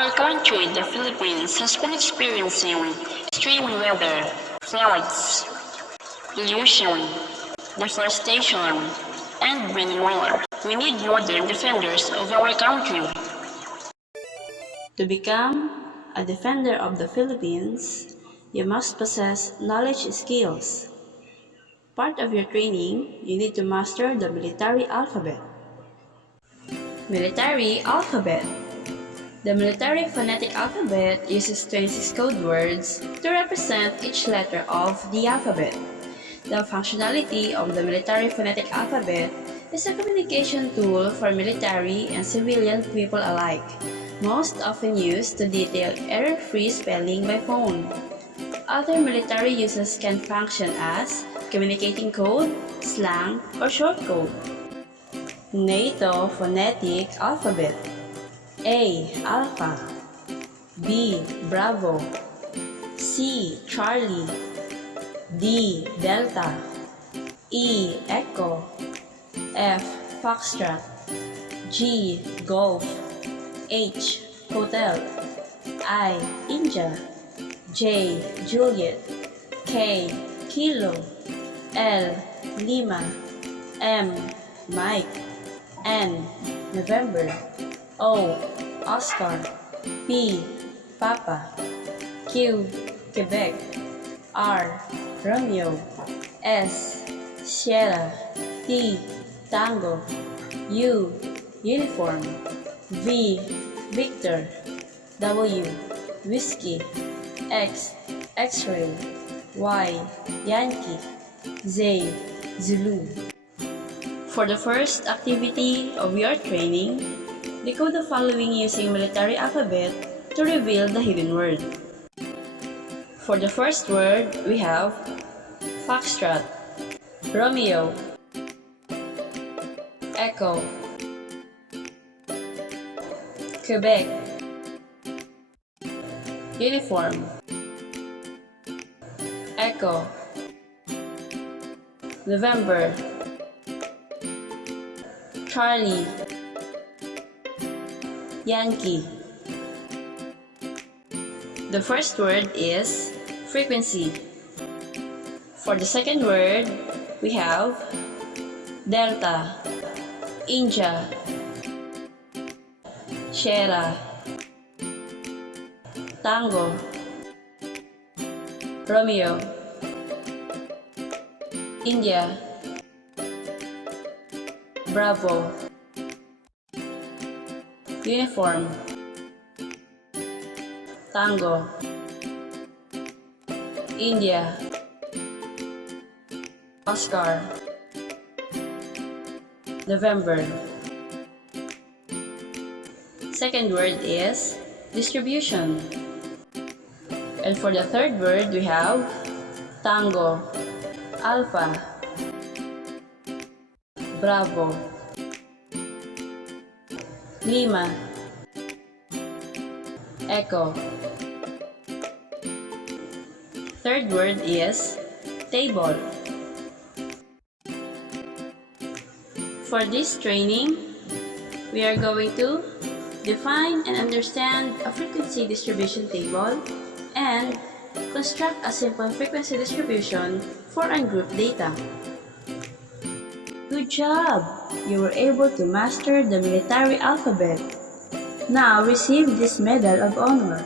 Our country, the Philippines, has been experiencing extreme weather, floods, pollution, deforestation, and winning war. We need modern defenders of our country. To become a defender of the Philippines, you must possess knowledge skills. Part of your training, you need to master the military alphabet. Military alphabet. The military phonetic alphabet uses 26 code words to represent each letter of the alphabet. The functionality of the military phonetic alphabet is a communication tool for military and civilian people alike, most often used to detail error-free spelling by phone. Other military uses can function as communicating code, slang, or shortcode. NATO phonetic alphabet. A. Alpha. B. Bravo. C. Charlie. D. Delta. E. Echo. F. Foxtrot. G. Golf. H. Hotel. I. India. J. Juliet. K. Kilo. L. Lima. M. Mike. N. November. O. Oscar. P. Papa. Q. Quebec. R. Romeo. S. Sierra. T. Tango. U. Uniform. V. Victor. W. Whiskey. X. X-ray. Y. Yankee. Z. Zulu. For the first activity of your training, decode the following using military alphabet to reveal the hidden word. For the first word, we have Foxtrot, Romeo, Echo, Quebec, Uniform, Echo, November, Charlie, Yankee. The first word is frequency. For the second word, we have Delta, India, Sierra, Tango, Romeo, India, Bravo, Uniform, Tango, India, Oscar, November. Second word is distribution. And for the third word, we have Tango, Alpha, Bravo, Lima, Echo. Third word is table. For this training, we are going to define and understand a frequency distribution table and construct a simple frequency distribution for ungrouped data. Good job! You were able to master the military alphabet. Now receive this Medal of Honor.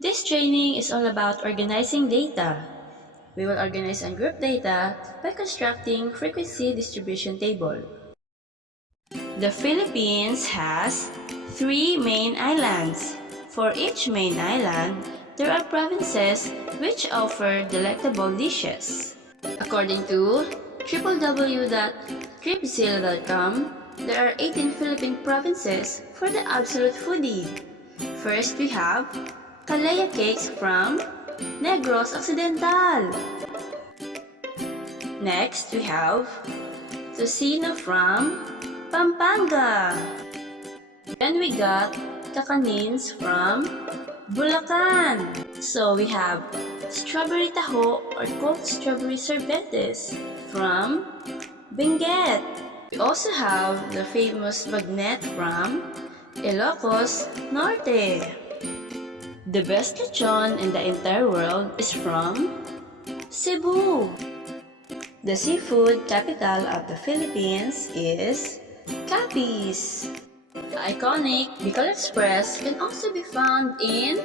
This training is all about organizing data. We will organize and group data by constructing frequency distribution table. The Philippines has 3 main islands. For each main island, there are provinces which offer delectable dishes. According to www.tripzilla.com, there are 18 Philippine provinces for the absolute foodie. First, we have Kalaya cakes from Negros Occidental. Next, we have Tocino from Pampanga. Then we got Kakanins from Bulacan. So we have Strawberry Taho or cooked strawberry sorbetes from Benguet. We also have the famous Bagnet from Ilocos Norte. The best lechon in the entire world is from Cebu. The seafood capital of the Philippines is Capiz. The iconic Bicol Express can also be found in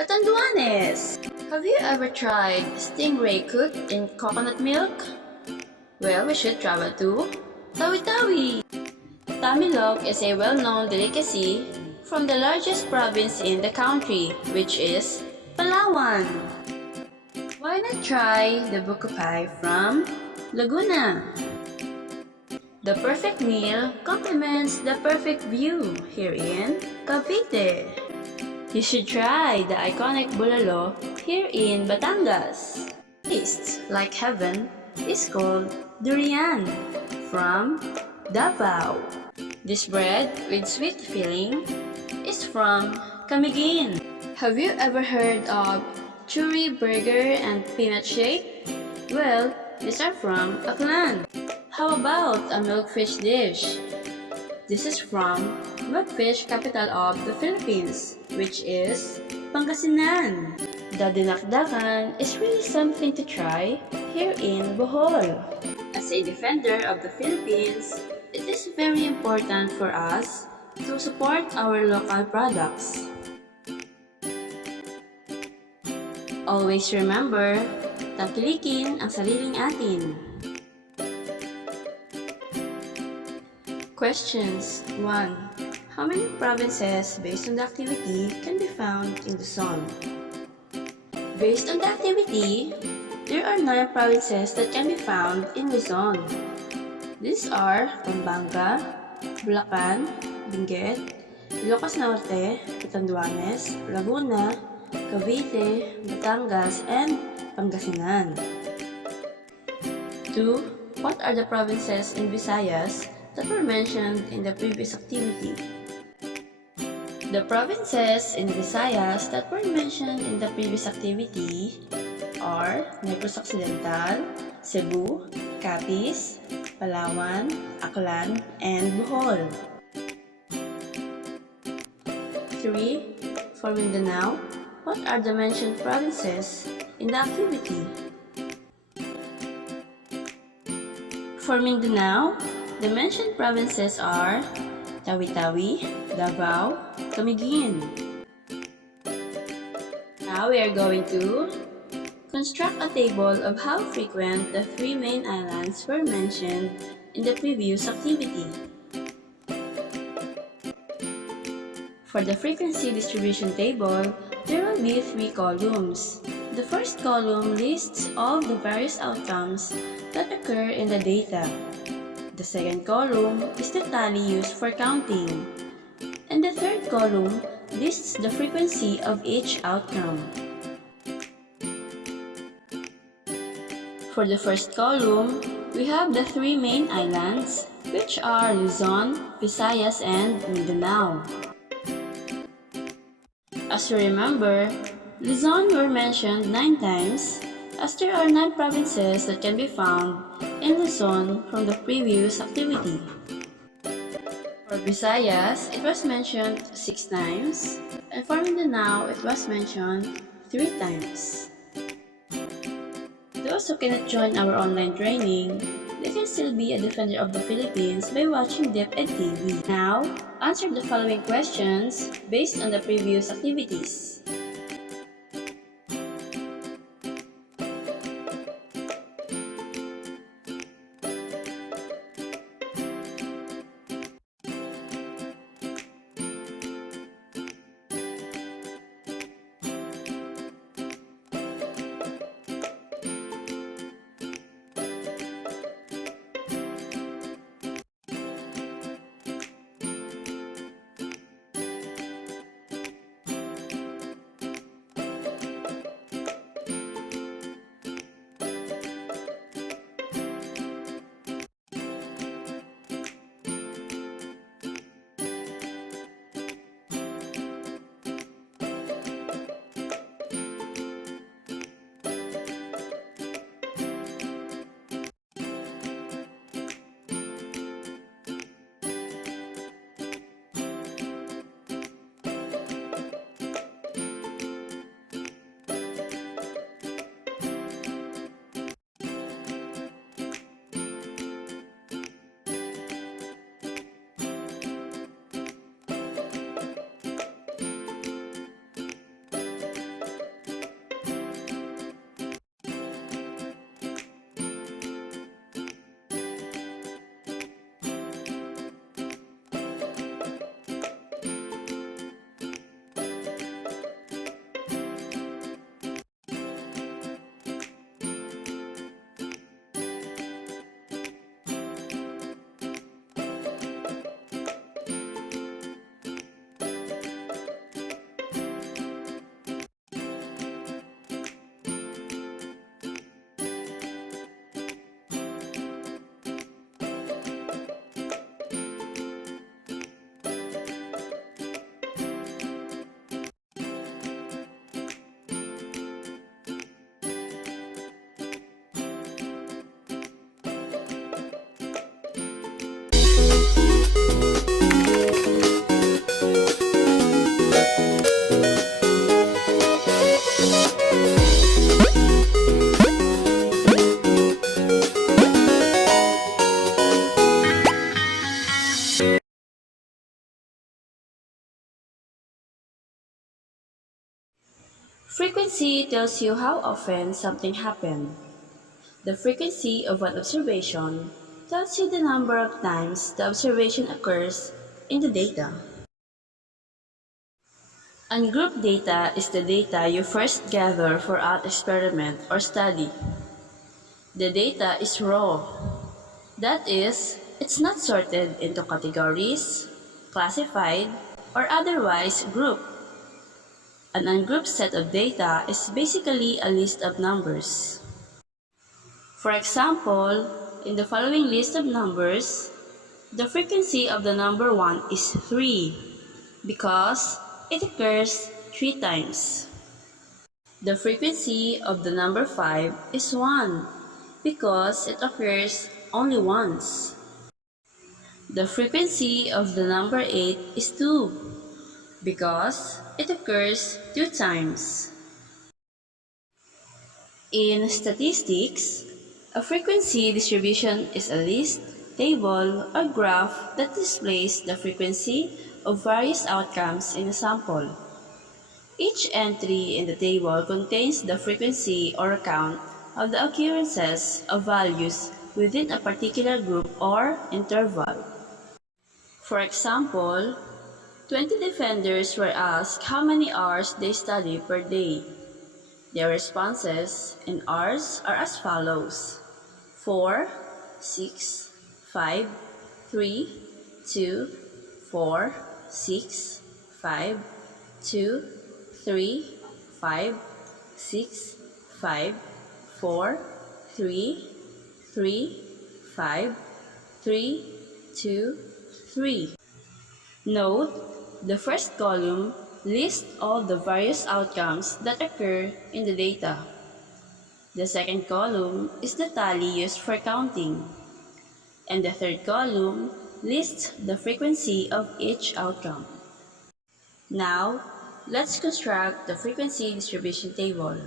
Catanduanes. Have you ever tried stingray cooked in coconut milk? Well, we should travel to Tawi-Tawi. Tamilok is a well-known delicacy from the largest province in the country, which is Palawan. Why not try the buko pie from Laguna? The perfect meal complements the perfect view here in Cavite. You should try the iconic bulalo here in Batangas. Tastes like heaven is called durian from Davao. This bread with sweet filling is from Camiguin. Have you ever heard of churi burger and peanut shake? Well, these are from Aklan. How about a milkfish dish? This is from milkfish capital of the Philippines, which is Pangasinan. The dinakdakan is really something to try here in Bohol. As a defender of the Philippines, it is very important for us to support our local products. Always remember, tangkilikin ang sariling atin. Questions 1. How many provinces based on the activity can be found in Luzon? Based on the activity, there are 9 provinces that can be found in Luzon. These are Pampanga, Bulacan, Benguet, Ilocos Norte, Catanduanes, Laguna, Cavite, Batangas, and Pangasinan. 2. What are the provinces in Visayas that were mentioned in the previous activity? The provinces in Visayas that were mentioned in the previous activity are Negros Occidental, Cebu, Capiz, Palawan, Aklan, and Bohol. 3. For Mindanao, what are the mentioned provinces in the activity? For Mindanao, the mentioned provinces are Tawi-Tawi, Davao, Camiguin. Now we are going to construct a table of how frequent the 3 main islands were mentioned in the previous activity. For the frequency distribution table, there will be 3 columns. The first column lists all the various outcomes that occur in the data. The second column is the tally used for counting. And the third column lists the frequency of each outcome. For the first column, we have the 3 main islands, which are Luzon, Visayas, and Mindanao. As you remember, Luzon were mentioned 9 times, as there are 9 provinces that can be found in Luzon from the previous activity. For Visayas, it was mentioned 6 times, and for Mindanao, it was mentioned 3 times. Those who cannot join our online training, they can still be a defender of the Philippines by watching DepEd TV. Now, answer the following questions based on the previous activities. frequency tells you how often something happened. The frequency of an observation tells you the number of times the observation occurs in the data. Ungrouped data is the data you first gather for an experiment or study. The data is raw. That is, it's not sorted into categories, classified, or otherwise grouped. An ungrouped set of data is basically a list of numbers. For example, in the following list of numbers, the frequency of the number 1 is 3 because it occurs 3 times. The frequency of the number 5 is 1 because it occurs only once. The frequency of the number 8 is 2 because it occurs 2 times. In statistics, a frequency distribution is a list, table, or graph that displays the frequency of various outcomes in a sample. Each entry in the table contains the frequency or count of the occurrences of values within a particular group or interval. For example, 20 defenders were asked how many hours they study per day. Their responses in hours are as follows: 4, 6, 5, 3, 2, 4, 6, 5, 2, 3, 5, 6, 5, 4, 3, 3, 5, 3, 2, 3. Note, the first column lists all the various outcomes that occur in the data. The second column is the tally used for counting. And the third column lists the frequency of each outcome. Now, let's construct the frequency distribution table.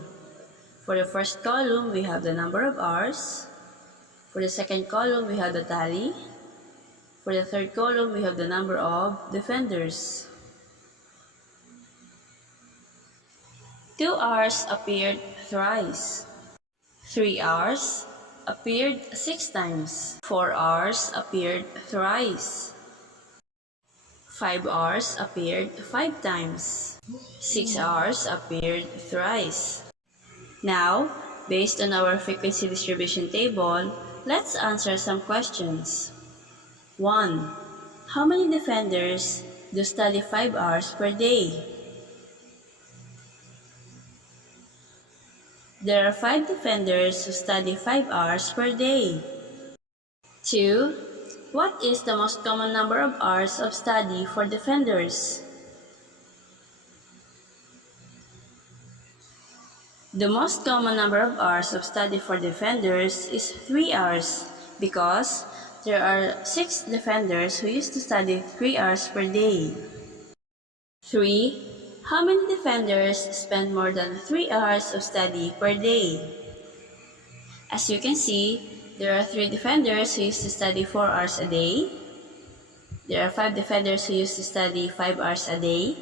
For the first column, we have the number of hours. For the second column, we have the tally. For the third column, we have the number of defenders. 2 hours appeared thrice. 3 hours appeared 6 times. 4 hours appeared thrice. 5 hours appeared 5 times. 6 hours appeared thrice. Now, based on our frequency distribution table, let's answer some questions. 1. How many defenders do study 5 hours per day? There are 5 defenders who study 5 hours per day. 2. What is the most common number of hours of study for defenders? The most common number of hours of study for defenders is 3 hours because there are 6 defenders who used to study 3 hours per day. 3. How many defenders spend more than 3 hours of study per day? As you can see, there are 3 defenders who used to study 4 hours a day. There are 5 defenders who used to study 5 hours a day.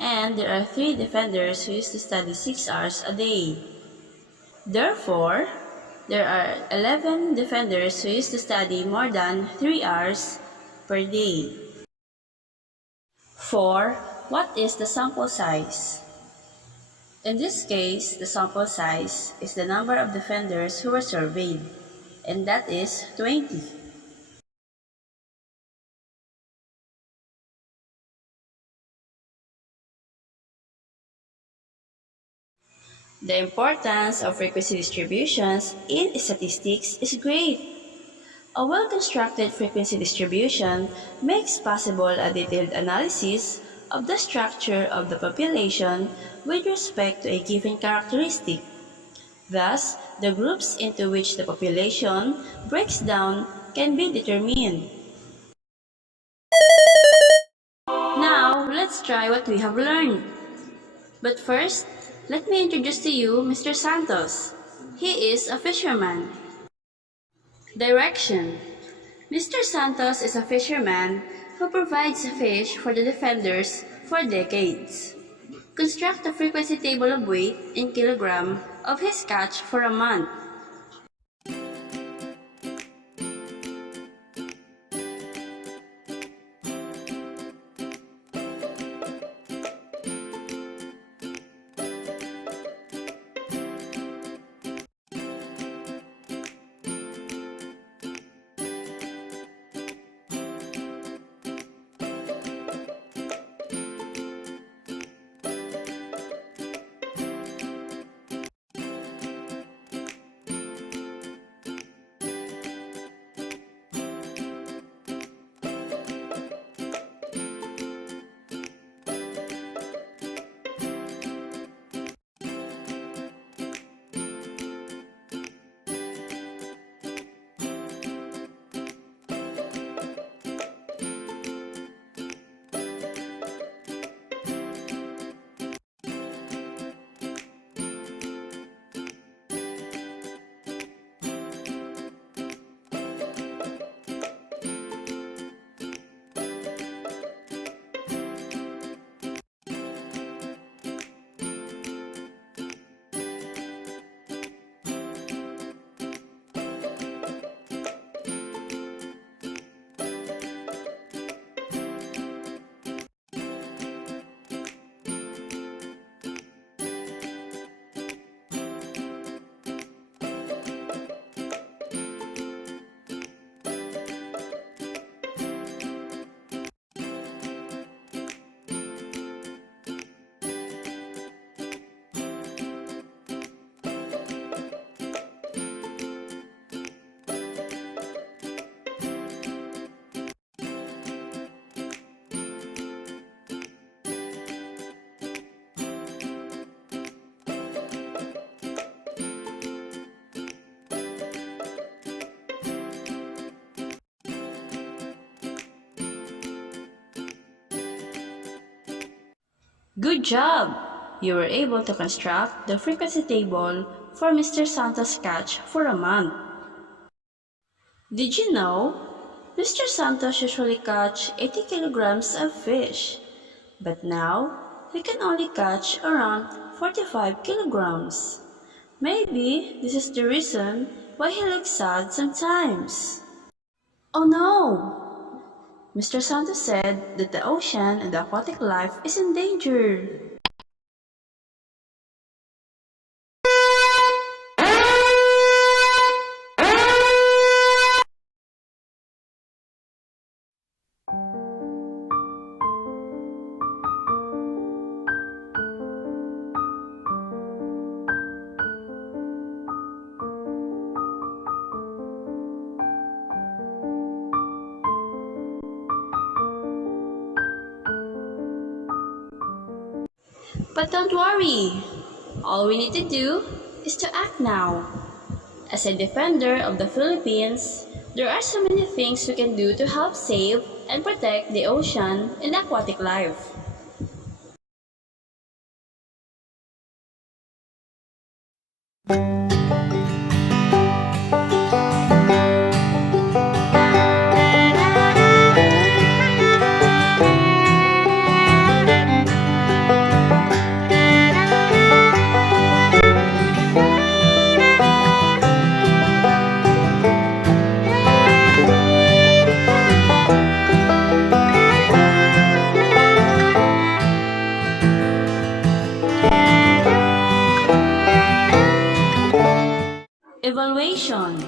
And there are 3 defenders who used to study 6 hours a day. Therefore, there are 11 defenders who used to study more than 3 hours per day. 4. What is the sample size? In this case, the sample size is the number of defenders who were surveyed, and that is 20. The importance of frequency distributions in statistics is great. A well-constructed frequency distribution makes possible a detailed analysis of the structure of the population with respect to a given characteristic. Thus, the groups into which the population breaks down can be determined. Now, let's try what we have learned. But first, let me introduce to you Mr. Santos. He is a fisherman. Direction: Mr. Santos is a fisherman who provides fish for the defenders for decades. Construct a frequency table of weight in kilogram of his catch for a month. Good job! You were able to construct the frequency table for Mr. Santos' catch for a month. Did you know? Mr. Santos usually catch 80 kilograms of fish, but now he can only catch around 45 kilograms. Maybe this is the reason why he looks sad sometimes. Oh no! Mr. Santos said that the ocean and the aquatic life is in danger. But don't worry, all we need to do is to act now. As a defender of the Philippines, there are so many things we can do to help save and protect the ocean and aquatic life. Evaluation.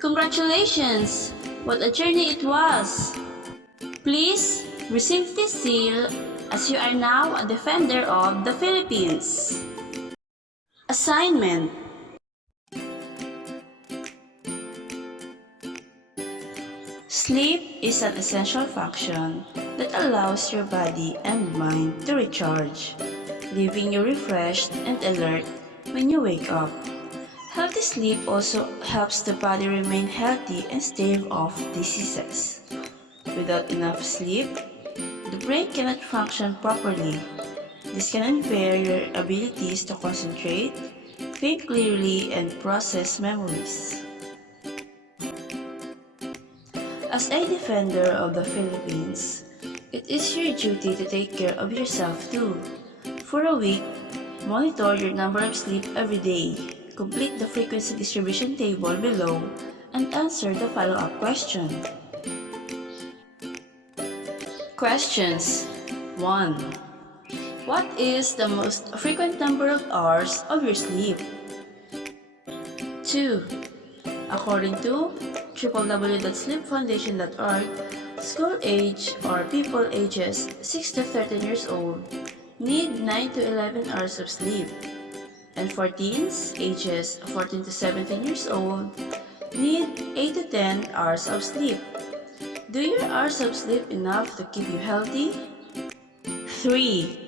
Congratulations! What a journey it was! Please receive this seal as you are now a defender of the Philippines. Assignment. Sleep is an essential function that allows your body and mind to recharge, leaving you refreshed and alert when you wake up. Healthy sleep also helps the body remain healthy and stave off diseases. Without enough sleep, the brain cannot function properly. This can impair your abilities to concentrate, think clearly, and process memories. As a defender of the Philippines, it is your duty to take care of yourself too. For a week, monitor your number of sleep every day, complete the frequency distribution table below, and answer the follow-up question. Questions 1. What is the most frequent number of hours of your sleep? 2. According to www.sleepfoundation.org, school age or people ages 6 to 13 years old need 9 to 11 hours of sleep, and for teens ages 14 to 17 years old need 8 to 10 hours of sleep. Do your hours of sleep enough to keep you healthy? 3.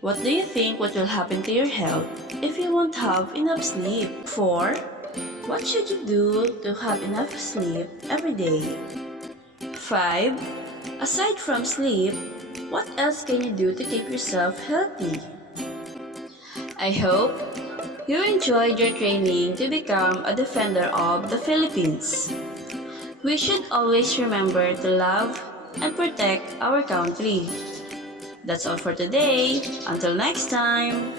What do you think what will happen to your health if you won't have enough sleep? 4. What should you do to have enough sleep every day? 5. Aside from sleep, what else can you do to keep yourself healthy? I hope you enjoyed your training to become a defender of the Philippines. We should always remember to love and protect our country. That's all for today. Until next time.